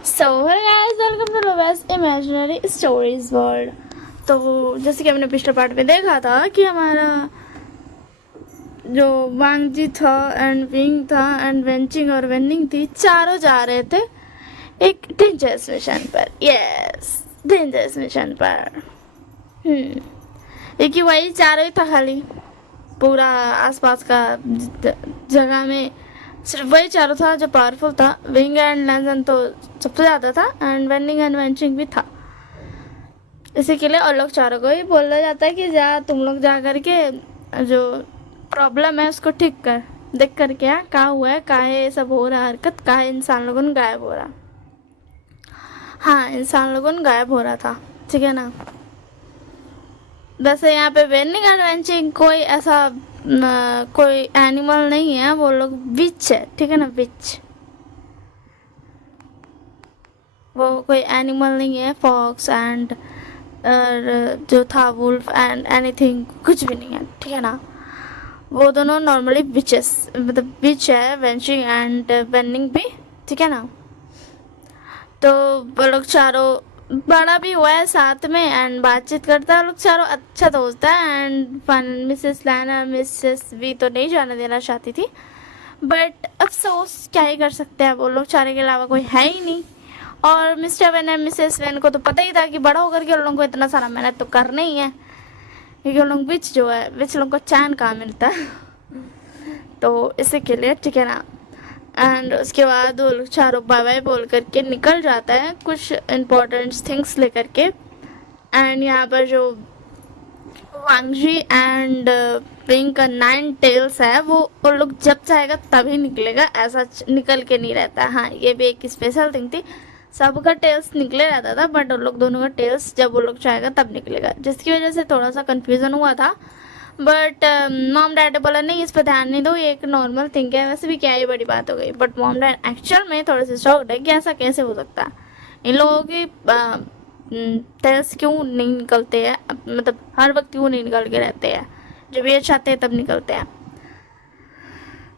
So guys, welcome to loves imaginary stories world. तो जैसे कि हमने पिछले पार्ट में देखा था कि हमारा जो वांगजी था एंड विंग था एंड वेंचिंग और वेनिंग थी, चारों जा रहे थे एक डेंजरस मिशन पर। यस, डेंजरस मिशन पर। एक ही वही चारों ही था, खाली पूरा आसपास का जगह में सिर्फ वही चारों था जो पावरफुल था। विंग एंड लैंसन तो सबसे ज़्यादा था एंड वेंडिंग एंड वेंचिंग भी था। इसी के लिए और लोग चारों को ही बोला जाता है कि जा तुम लोग जा करके जो प्रॉब्लम है उसको ठीक कर, देख कर क्या कहा हुआ है, काहे ये सब हो रहा हरकत, काहे इंसान लोगों ने गायब हो रहा। हाँ, इंसान लोगों ने गायब हो रहा था, ठीक है ना। वैसे यहाँ पे वेंडिंग एंड वेंचिंग कोई ऐसा कोई एनिमल नहीं है, वो लोग विच है, ठीक है ना, विच। वो कोई एनिमल नहीं है, फॉक्स एंड जो था वुल्फ एंड एनीथिंग, कुछ भी नहीं है, ठीक है ना। वो दोनों नॉर्मली विचेस, मतलब विच है, वेंचिंग एंड वेंडिंग भी, ठीक है ना। तो वो लोग चारों बड़ा भी हुआ है साथ में एंड बातचीत करता है, लोग चारों अच्छा दोस्त है एंड फन। मिसेस लैना मिसेस वी तो नहीं जाने देना चाहती थी, बट अफसोस क्या ही कर सकते हैं, वो लोग चारों के अलावा कोई है ही नहीं। और mister when and Mrs when को तो पता ही था कि बड़ा होकर के उन लोगों को इतना सारा मेहनत तो करना ही है, क्योंकि उन लोग बिच जो है, बिच लोगों को चैन कहाँ मिलता है। तो इसी के लिए, ठीक है ना। एंड उसके बाद वो लोग चारों बाय बाय बोल करके निकल जाता है कुछ इम्पोर्टेंट थिंग्स लेकर के। एंड यहाँ पर जो वांगजी एंड पिंक का 9 टेल्स है, वो उन लोग जब चाहेगा तभी निकलेगा, ऐसा निकल के नहीं रहता। हाँ, ये भी एक स्पेशल थिंग थी, सबका टेल्स निकले रहता था बट उन लोग दोनों का टेल्स जब वो लोग चाहेगा तब निकलेगा, जिसकी वजह से थोड़ा सा कन्फ्यूज़न हुआ था। बट मॉम डैड बोला नहीं, इस पर ध्यान नहीं दो, ये एक नॉर्मल थिंग है, वैसे भी क्या ही बड़ी बात हो गई। बट मॉम डैड एक्चुअल में थोड़े से शॉक्ड है कि ऐसा कैसे हो सकता है, इन लोगों की टेल्स क्यों नहीं निकलते हैं, मतलब हर वक्त क्यों नहीं निकल के रहते हैं, जब ये चाहते हैं तब निकलते हैं।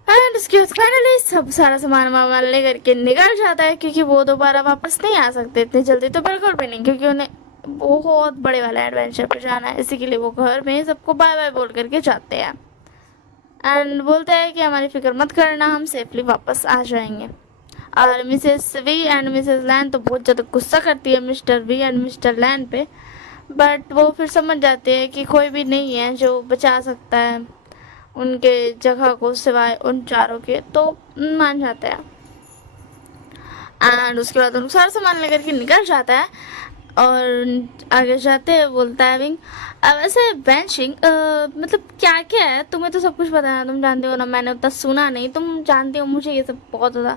एंड उसके बाद फाइनली सब सारा सामान वामान ले करके निकल जाता है, क्योंकि वो दोबारा वापस नहीं आ सकते इतनी जल्दी, तो बिल्कुल भी नहीं, क्योंकि उन्हें बहुत बड़े वाला एडवेंचर पर जाना है। इसी के लिए वो घर में सबको बाय बाय बोल करके जाते हैं एंड बोलते हैं कि हमारी फिक्र मत करना, हम सेफली वापस आ जाएंगे। और मिसेस वी एंड मिसेस लैन तो बहुत ज़्यादा गुस्सा करती है मिस्टर वी एंड मिस्टर लैन पे, बट वो फिर समझ जाते हैं कि कोई भी नहीं है जो बचा सकता है उनके जगह को सिवाय उन चारों के, तो मान जाते हैं। एंड उसके बाद उनको सारा सामान लेकर के निकल जाता है और आगे जाते हैं बोलता है विंग, वैसे बेंचिंग मतलब क्या क्या है, तुम्हें तो सब कुछ पता है, तुम जानते हो ना, मैंने उतना सुना नहीं, तुम जानते हो मुझे ये सब बहुत ज़्यादा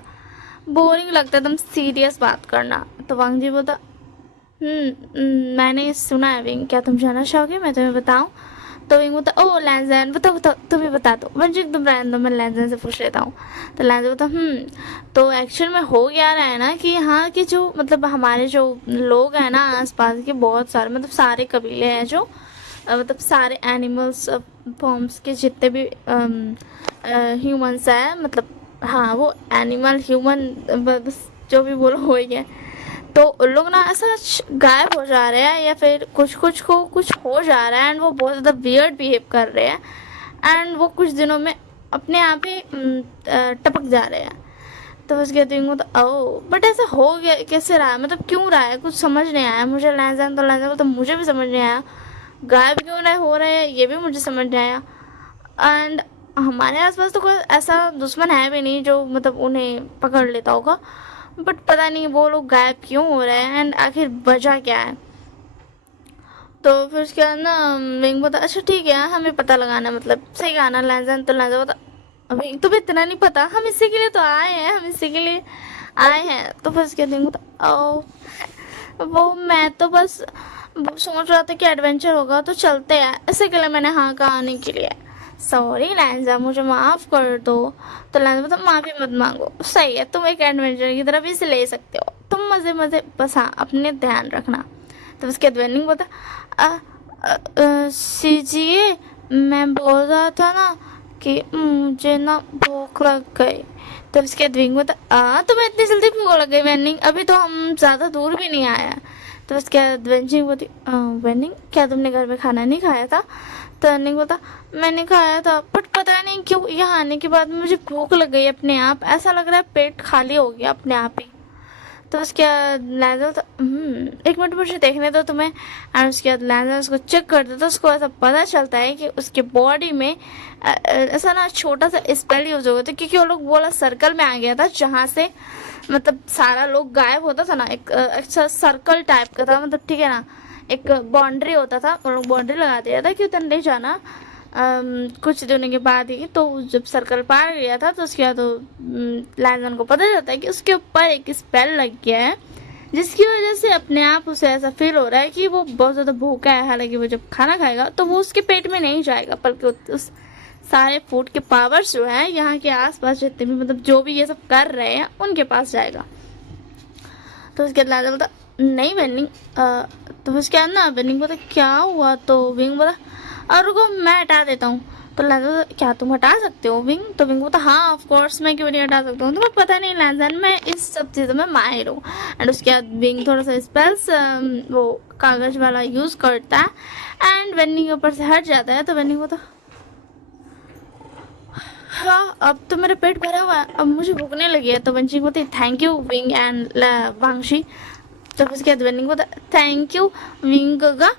बोरिंग लगता है, तुम सीरियस बात करना। तो वांग जी बोलता मैंने सुना है विंग, क्या तुम जानना चाहोगे मैं तुम्हें बताऊं। तो विंग बोलता ओ लैंजन बताओ बताओ, तुम्हें बता दो, वंशिक तुम रहने दो, मैं लैंजन से पूछ लेता हूँ। तो लैंजन बोलता तो एक्चुअल में हो क्या रहा है ना कि यहाँ के जो मतलब हमारे जो लोग हैं ना आसपास के, बहुत सारे मतलब सारे कबीले हैं जो मतलब सारे एनिमल्स फॉर्म्स के जितने भी ह्यूमंस हैं, मतलब हाँ वो एनिमल ह्यूमन बस जो भी बोलो हो ही है, तो उन लोग ना ऐसा गायब हो जा रहे हैं या फिर कुछ कुछ को कुछ हो जा रहा है एंड वो बहुत ज़्यादा वियर्ड बिहेव कर रहे हैं एंड वो कुछ दिनों में अपने आप ही टपक जा रहे हैं। तो उसके दिन तो ओ बट ऐसा हो गया कैसे रहा है, मतलब क्यों रहा है, कुछ समझ नहीं आया मुझे। लैंजन तो लैंजन तो मुझे भी समझ नहीं आया, गायब क्यों नहीं हो रहे हैं ये भी मुझे समझ नहीं आया। एंड हमारे आसपास तो कोई ऐसा दुश्मन है भी नहीं जो मतलब उन्हें पकड़ लेता होगा, बट पता नहीं वो लोग गायब क्यों हो रहे हैं एंड आखिर वजह क्या है। तो फिर उसके बाद ना विंग बोलता अच्छा ठीक है हमें पता लगाना, मतलब सही कहा ना लैंजन। तो लैंजन बोलता अभी तो भी इतना नहीं पता, हम इसी के लिए तो आए हैं, हम इसी के लिए आए हैं। तो फिर उसके विंग बोलता ओ वो मैं तो बस सोच रहा था कि एडवेंचर होगा तो चलते हैं, इसी के लिए मैंने हाँ कहा आने के लिए। सॉरी लैंजा मुझे माफ़ कर दो। तो लैंजा मतलब माफ़ी मत मांगो, सही है तुम एक एडवेंचर की तरफ इसे ले सकते हो, तुम मज़े मज़े बस, हाँ अपने ध्यान रखना। तो उसके बाद वेनिंग बोलता सीजिए मैं बोल रहा था ना कि मुझे ना भूख लग गई, तो उसके बाद विंग बोलता तुम्हें इतनी जल्दी भूख लग गई वेनिंग, अभी तो हम ज़्यादा दूर भी नहीं आए हैं। तो उसके बाद वेंचिंग बोलती वेनिंग क्या तुमने घर में खाना नहीं खाया था? तो वेनिंग बोलता मैंने खाया था बट पता नहीं क्यों यहाँ आने के बाद मुझे भूख लग गई अपने आप, ऐसा लग रहा है पेट खाली हो गया अपने आप ही। तो उसके बाद लैज़र तो एक मिनट मुझे देखने दो तुम्हें। और उसके बाद लैज़र उसको चेक कर देता, तो उसको ऐसा पता चलता है कि उसके बॉडी में ऐसा ना छोटा सा स्पेल यूज हो गया था, क्योंकि वो लोग बोला सर्कल में आ गया था जहाँ से मतलब सारा लोग गायब होता था ना, एक अच्छा सर्कल टाइप का था, मतलब ठीक है ना, एक बाउंड्री होता था, वो लोग बाउंड्री लगा दिया था कि उधर नहीं जाना। कुछ दिनों के बाद ही तो जब सर्कल पार गया था तो उसके बाद तो लैज़र को पता चलता है कि उसके ऊपर एक स्पेल लग गया है, जिसकी वजह से अपने आप उसे ऐसा फील हो रहा है कि वो बहुत ज़्यादा भूखा है। हालांकि वो जब खाना खाएगा तो वो उसके पेट में नहीं जाएगा, बल्कि उस सारे फूड के पावर्स जो है यहाँ के आसपास जितने भी मतलब जो भी ये सब कर रहे हैं उनके पास जाएगा। तो उसके बाद लैज़र बोलता नहीं वेनिंग, तो उसके बाद ना वेनिंग बोलता क्या हुआ? तो विंग बोला और रुको मैं हटा देता हूँ। तो लैज़र क्या तुम हटा सकते हो विंग? तो विंग बोलता हाँ ऑफ कोर्स मैं क्यों नहीं हटा सकता हूँ, तुम्हें पता नहीं लैज़र मैं इस सब चीज़ों में माहिर हूँ। एंड उसके बाद विंग थोड़ा सा स्पेल्स वो कागज़ वाला यूज़ करता है एंड वेनिंग के ऊपर से हट जाता है। तो वेनिंग बोलता हाँ अब तो मेरा पेट भरा हुआ है, अब मुझे भूखने लगी है। तो वंशिंग बोलती थैंक यू विंग एंड वांगशी। तो उसके बाद वेनिंग बोलता थैंक यू विंग का,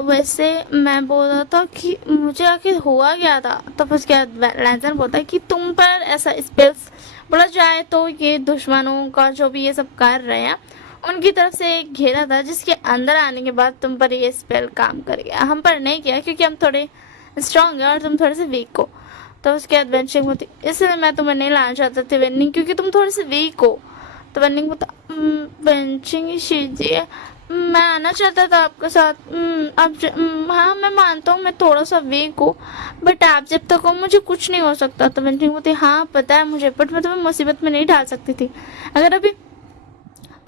वैसे मैं बोल रहा था कि मुझे आखिर हुआ क्या था? तो उसके बाद लैज़र बोलता है कि तुम पर ऐसा स्पेल्स बोला जाए तो ये दुश्मनों का जो भी ये सब कर रहे हैं उनकी तरफ से एक घेरा था, जिसके अंदर आने के बाद तुम पर ये स्पेल काम कर गया, हम पर नहीं किया क्योंकि हम थोड़े स्ट्रांग है और तुम थोड़े से वीक हो। तो उसके बाद वेंचिंग होती इसलिए मैं तुम्हें नहीं लाना चाहता थी वेनिंग, क्योंकि तुम थोड़े से वीक हो। तो वेनिंग बोलता वेंचिंग शीजिए मैं आना चाहता था आपके साथ। हाँ मैं मानता हूँ मैं थोड़ा सा वीक हूँ, बट आप जब तक हो मुझे कुछ नहीं हो सकता। तो वेंचिंग बोलती हाँ पता है मुझे, बट मैं तुम्हें मुसीबत में नहीं डाल सकती थी। अगर अभी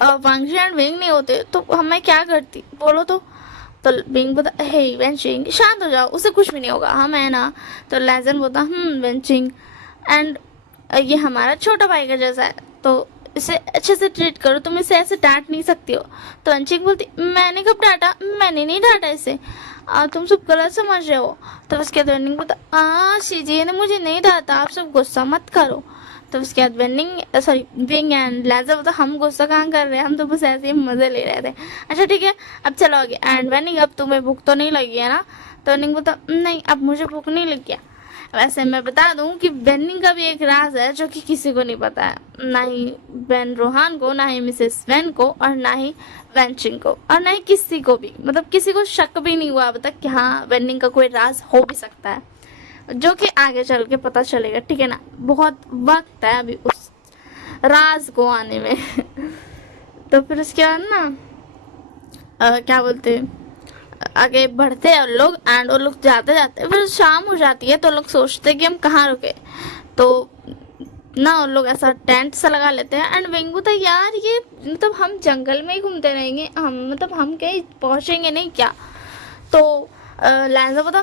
वांगजी एंड विंग नहीं होते तो मैं क्या करती बोलो तो विंग बोलता हे वेंचिंग शांत हो जाओ, उसे कुछ भी नहीं होगा, हम है ना। तो लैज़र बोलता वेंचिंग एंड ये हमारा छोटा भाई का जैसा है, तो इसे अच्छे से ट्रीट करो, तुम इसे ऐसे डांट नहीं सकती हो। तो वेंचिंग बोलती मैंने कब डांटा? मैंने नहीं डांटा इसे, तुम सब गलत समझ रहे हो। तो उसके बाद वेनिंग बोलता शीजिए ने मुझे नहीं डांटा, आप सब गुस्सा मत करो। तो उसके बाद विंग एंड लैज़र बोलता हम गुस्सा कहाँ कर रहे हैं, हम तो बस ऐसे ही मज़े ले रहे थे। अच्छा ठीक है अब चलो आगे। एंड वेनिंग अब तुम्हें भूख तो नहीं लगी है ना? तो वेनिंग बोलता नहीं अब मुझे भूख नहीं लगी है। वैसे मैं बता दूं कि वेनिंग का भी एक राज है जो कि किसी को नहीं पता है, ना ही वेन रोहान को, ना ही मिसेस वेन को, और ना ही वेंचिंग को, और ना ही किसी को भी, मतलब किसी को शक भी नहीं हुआ अब तक कि हाँ वेनिंग का कोई राज हो भी सकता है, जो कि आगे चल के पता चलेगा। ठीक है ना, बहुत वक्त है अभी उस राज को आने में। तो फिर उसके बाद ना क्या बोलते हैं आगे बढ़ते हैं लोग एंड वो लोग जाते जाते फिर शाम हो जाती है, तो लोग सोचते हैं कि हम कहाँ रुके। तो ना वो लोग ऐसा टेंट सा लगा लेते हैं एंड विंग बोलता है यार ये मतलब हम जंगल में ही घूमते रहेंगे, हम कहीं पहुँचेंगे नहीं क्या? तो लैज़र बोलता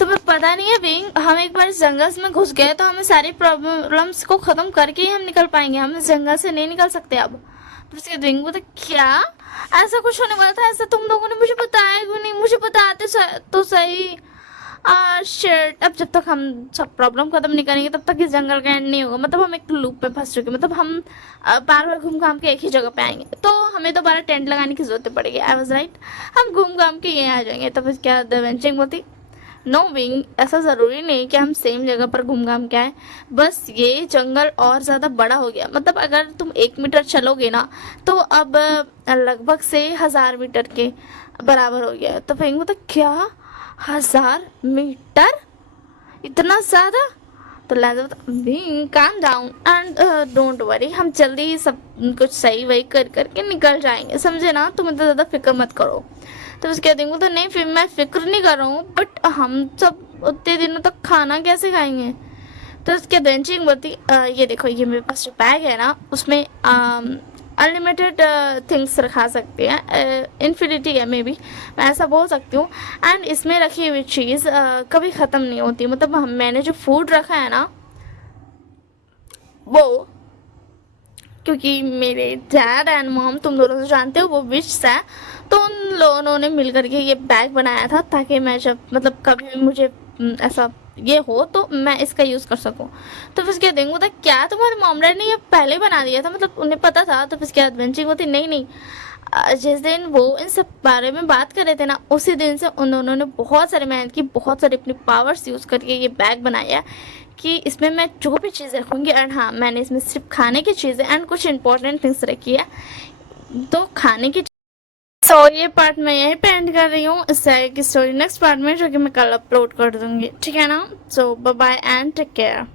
तुम्हें पता नहीं है विंग, हम एक बार इस जंगल में घुस गए तो हमें सारी प्रॉब्लम्स को ख़त्म करके ही हम निकल पाएंगे, हम इस जंगल से नहीं निकल सकते अब। तो उसके विंग बोलता क्या ऐसा कुछ होने वाला था? ऐसा तुम लोगों ने मुझे बताया क्यों नहीं? मुझे बताते तो सही। शिट अब जब तक हम सब प्रॉब्लम खत्म नहीं करेंगे तब तक इस जंगल का एंड नहीं होगा, मतलब हम एक लूप पे फंस चुके, मतलब हम बार बार घूम घाम के एक ही जगह पे आएंगे, तो हमें दोबारा टेंट लगाने की जरूरत पड़ेगी। आई वाज राइट, हम घूम घाम के यहीं आ जाएंगे। तो फिर क्या वेंचिंग बोलती नो विंग, ऐसा ज़रूरी नहीं कि हम सेम जगह पर घूम घाम के आए, बस ये जंगल और ज़्यादा बड़ा हो गया, मतलब अगर तुम 1 मीटर चलोगे ना तो अब लगभग से 1000 मीटर के बराबर हो गया। तो विंग बोलता क्या 1000 मीटर, इतना ज़्यादा? तो laser being calm down and don't worry, हम जल्दी ही सब कुछ सही वही कर करके निकल जाएंगे, समझे ना? तुम इतना ज़्यादा फिक्र मत करो। तो उसके बाद तो नहीं फिर मैं फिक्र नहीं कर रहा हूँ, बट हम सब उतने दिनों तक खाना कैसे खाएंगे? तो उसके बेंचिंग बोलती ये देखो ये मेरे पास जो बैग है ना उसमें अनलिमिटेड थिंग्स रखा सकते हैं, इन्फिनिटी है मे बी, मैं ऐसा बोल सकती हूँ। एंड इसमें रखी हुई चीज़ कभी ख़त्म नहीं होती, मतलब मैंने जो फूड रखा है ना वो क्योंकि मेरे डैड एंड मॉम, तुम दोनों तो जानते हो, वो विच है, तो उन लोगों ने मिल करके ये बैग बनाया था ताकि मैं जब मतलब कभी भी मुझे ऐसा ये हो तो मैं इसका यूज़ कर सकूं। तो फिर उसके बाद देखूँ था क्या तुम्हारे मॉम डैड ने ये पहले ही बना दिया था, मतलब उन्हें पता था। तो फिर उसके बाद बेंचिंग होती, नहीं नहीं, जिस दिन वो इन सब बारे में बात कर रहे थे ना, उसी दिन से उन दोनों ने बहुत सारी मेहनत की, बहुत सारी अपनी पावर्स यूज़ करके ये बैग बनाया कि इसमें मैं जो भी चीज़ रखूँगी। एंड हाँ, मैंने इसमें सिर्फ खाने की चीज़ें एंड कुछ इंपॉर्टेंट थिंग्स रखी है। तो खाने की ये पार्ट मैं यहीं पे एंड कर रही हूँ। इससे आगे की स्टोरी नेक्स्ट पार्ट में, जो कि मैं कल अपलोड कर दूंगी, ठीक है ना। So bye bye and take care.